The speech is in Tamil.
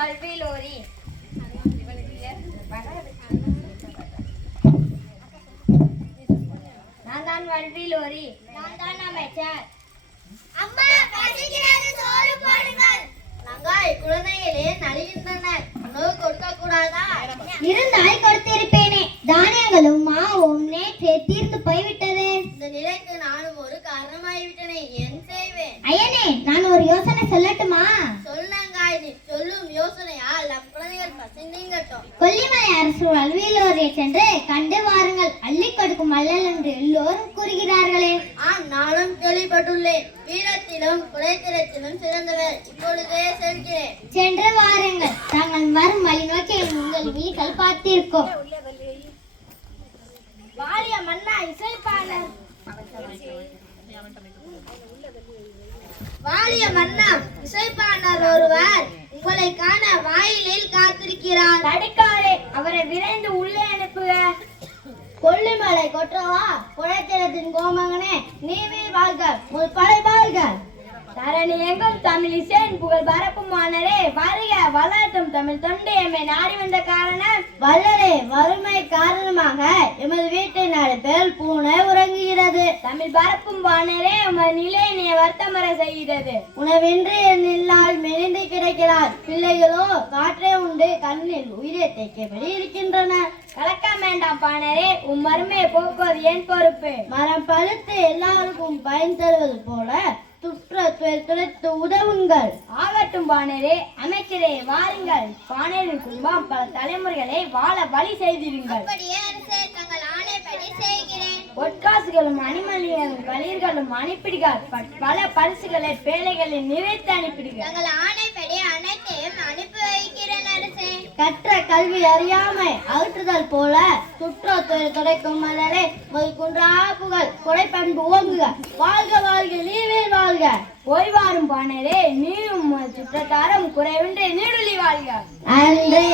கல்விலோரி. நான் தான் வல்விலோரி நான் தான் அமைச்சர். அம்மா பசிக்கிறது சோறு போடுங்கள். நங்காய் குழந்தைகளே நலிகின்றனர். உணவு கொடுக்க கூடாதா இருந்தால் கொடுத்திருப்பேனே. தானியங்களும் மாவும் நேற்றே தீர்ந்து போய்விட்டது. இந்த நிலைக்கு நானும் ஒரு காரணமாகிவிட்டனே. என் செய்வேன்? ஐயனே நான் ஒரு யோசனை சொல்லட்டுமா? கொல்லிமலை அரசு வல்வியலோரை சென்று கண்டு வாருங்கள். அள்ளி கொடுக்கும் வள்ளல் என்று எல்லோரும் கூறுகிறார்களே. நானும் கேள்விப்பட்டுள்ளேன். வீரத்திலும் குலைத்திரத்திலும் சிறந்தவர். இப்பொழுதே செல்கிறேன் சென்று வாருங்கள். தாங்கள் வரும் வழி நோக்கி உங்கள் வீடுகள் பார்த்திருக்கோம். வாலிய மன்னா இசைப்பாளர் வாலிய மன்னா இசைப்பாளர் ஒருவர். காண வாயிலில் காத்திருக்கிறார். தடுக்காதே அவரை விரைந்து உள்ளே அனுப்புக. கொல்லிமலை கொற்றவா? குழைத்திரத்தின் கோமகனே நீவே வாழ்க. உன் படை வாழ்க. தரணி எங்கும் தமிழ் இசையின் புகழ் பரப்பும் மாணரே வருக. வளர்த்தும் தமிழ் தொண்டு எம்மை நாடி வந்த காரணம். வல்லரே வறுமை காரணமாக எமது வீட்டை நாடு பேல் பூனை உறங்குகிறது. தமிழ் பரப்பும் வானரே உமது நிலையினை வருத்தமர செய்கிறது. உணவின்றி என் பிள்ளைகளோ காற்றை உண்டு கண்ணில் உயிரை தேய்க்கபடி இருக்கின்றன கலக்கம் வேண்டாம் பாணரே உம் மருமையை போக்குவது என் பொறுப்பு. மரம் பழுத்து எல்லாருக்கும் பயன் தருவது போல துற்ற துடைத்து உதவுங்கள். ஆகட்டும் பாணரே அமைச்சரே வாருங்கள். பாணரின் குடும்பம் பல தலைமுறைகளை வாழ வழி செய்திருங்கள் பொற்காசுகளும் அணிமணிகளும் களிர்களும் அனுப்பிடுக ப- பல பரிசுகளை பேழைகளில் நிறைத்து அனுப்பிடுக கற்ற கல்வி அறியாமை அகற்றுதல் போல சுற்ற துடைக்கும் மலரே முதல் புகழ் புகழ் பண்பு ஓங்குக. வாழ்க வாழ்க நீவில் வாழ்க. ஓய்வாரும் பாணரே நீரும் சுற்றத்தாரம் குறைவின்றி நீடுலி வாழ்க. அன்றே